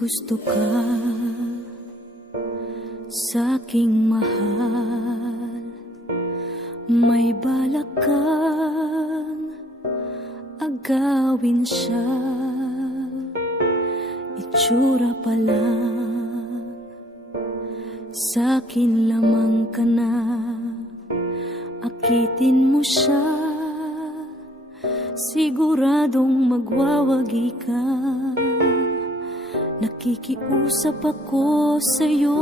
gusto ka sa'king mahal, may balak kang agawin siya. Itsura pa lang, sa'kin lamang ka na. Akitin mo siya, siguradong magwawagi ka. Nakikiusap ako sa'yo,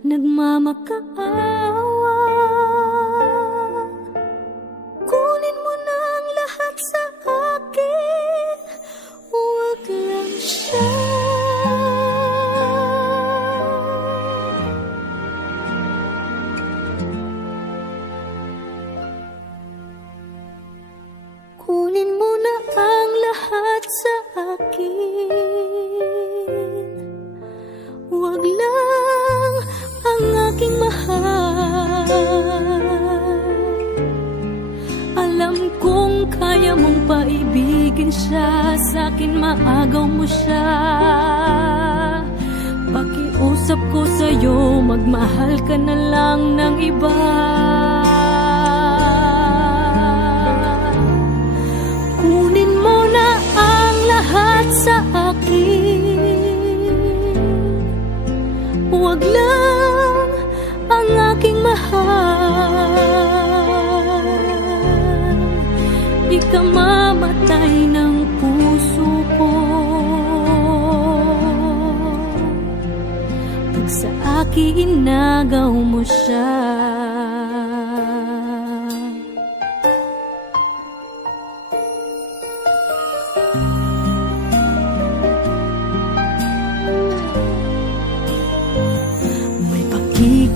nagmamakaawa. Kunin mo na ang lahat sa akin, huwag lang siya. Kunin mo na ang lahat sa akin, huwag lang ang aking mahal. Alam kong kaya mong paibigin siya, sa'kin maagaw mo siya. Pakiusap ko sa'yo, magmahal ka na lang ng iba. Kunin mo na ang lahat sa akin, huwag lang ang aking mahal. Di ka mamatay ng puso ko pag sa akin inagaw mo siya.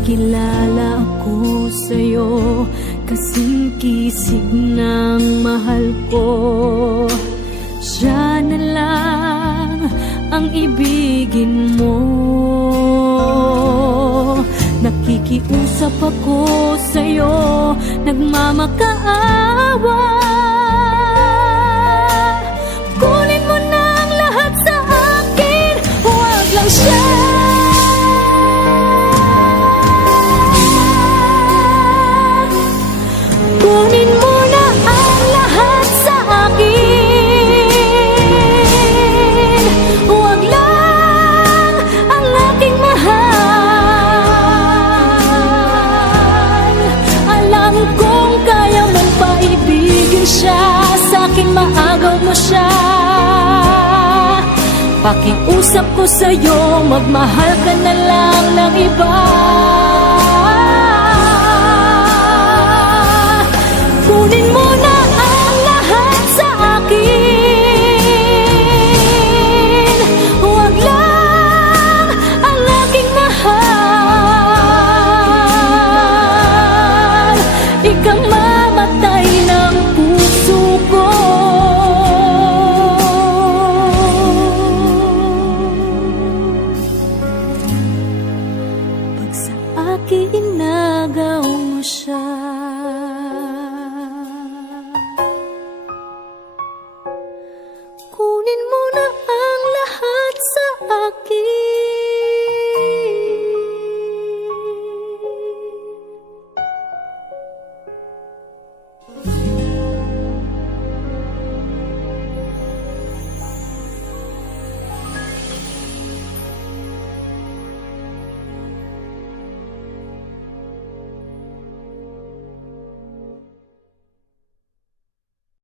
Kilala ako sa'yo, kasing kisig ng mahal ko. Siya na lang ang ibigin mo. Nakikiusap ako sa'yo, nagmamakaawa. Kunin mo na ang lahat sa akin, huwag lang siya. Kunin mo na ang lahat sa akin, huwag lang ang aking mahal. Alam kong kaya mong paibigin siya, sa'kin maagaw mo siya. Pakiusap ko sa'yo, magmahal ka na lang ng iba.